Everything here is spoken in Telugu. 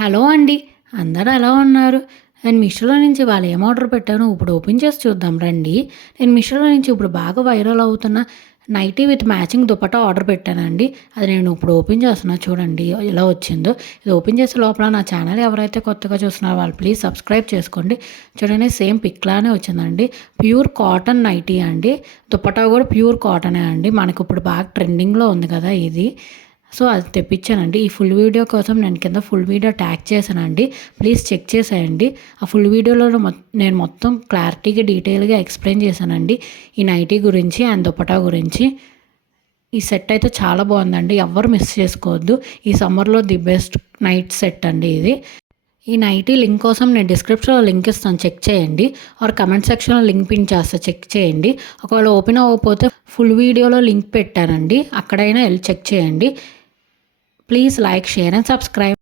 హలో అండి. అందరూ ఎలా ఉన్నారు? నేను మీషోలో నుంచి ఇవాళ ఏం ఆర్డర్ పెట్టానో ఇప్పుడు ఓపెన్ చేసి చూద్దాం రండి. నేను మీషోలో నుంచి ఇప్పుడు బాగా వైరల్ అవుతున్న nighty with matching dupatta order పెట్టానండి. అది నేను ఇప్పుడు ఓపెన్ చేస్తున్నా చూడండి ఎలా వచ్చిందో. ఇది ఓపెన్ చేసే లోపల నా ఛానల్ ఎవరైతే కొత్తగా చూస్తున్నారో వాళ్ళు ప్లీజ్ సబ్స్క్రైబ్ చేసుకోండి. చూడండి సేమ్ పిక్ లానే వచ్చిందండి. ప్యూర్ కాటన్ నైటీ అండి. దుపట్టా కూడా ప్యూర్ కాటనే అండి. మనకి ఇప్పుడు బాగా ట్రెండింగ్‌లో ఉంది కదా ఇది. సో, అది తెప్పించానండి. ఈ ఫుల్ వీడియో కోసం నేను కింద ఫుల్ వీడియో ట్యాగ్ చేశానండి. ప్లీజ్ చెక్ చేసేయండి. ఆ ఫుల్ వీడియోలో నేను మొత్తం క్లారిటీగా, డీటెయిల్‌గా ఎక్స్‌ప్లెయిన్ చేశానండి. ఈ నైటీ గురించి అండ్ దుపట్టా గురించి. ఈ సెట్ అయితే చాలా బాగుందండి. ఎవ్వరు మిస్ చేసుకోవద్దు. ఈ సమ్మర్‌లో ది బెస్ట్ నైట్ సెట్ అండి ఇది. ఈ నైటీ లింక్ కోసం నేను డిస్క్రిప్షన్‌లో లింక్ ఇస్తాను చెక్ చేయండి. ఆర్ కమెంట్ సెక్షన్‌లో లింక్ పిన్ చేస్తా చెక్ చేయండి. ఒకవేళ ఓపెన్ అవ్వకపోతే ఫుల్ వీడియోలో లింక్ పెట్టానండి. అక్కడైనా ఎళ్లి చెక్ చేయండి. Please like, share and subscribe.